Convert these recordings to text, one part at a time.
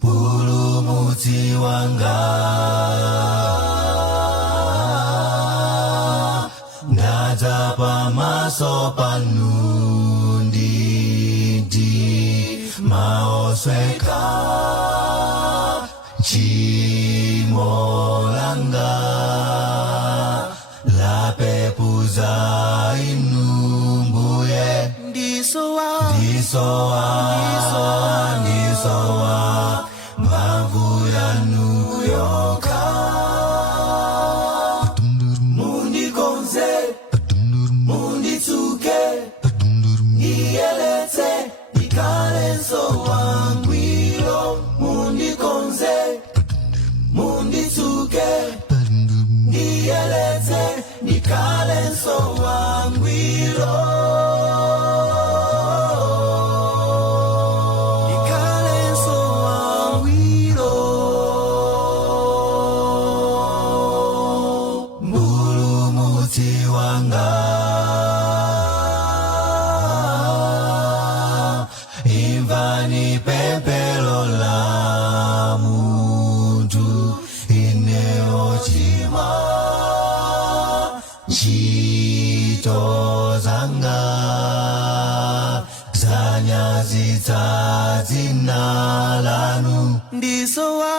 Pulumutsi wanga Ndaja pamaso panu ndidi maosweka Chimo langa lapepuza inumbuye Ndisowa mbavu yanu yoka Mundikonze Mundituke Niyelete Nikalenso wangwilo Mundikonze Mundituke Niyelete Nikalenso wangwilo Imvani pempelo la muntu ineochima Chito zanga zanyazita zina lanu Ndisowa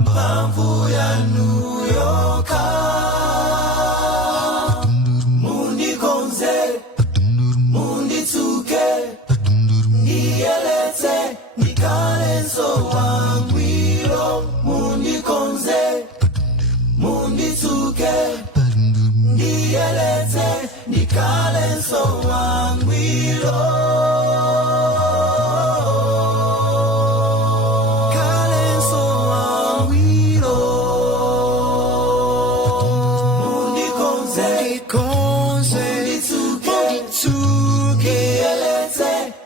Mbamvu yanu yoka Mundikonze Mundituke Niyelete Nikalenso wangwilo Mundikonze Mundituke Niyelete Nikalenso wangwilo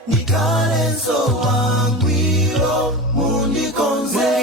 Nikalenso wangwilo Mundikonze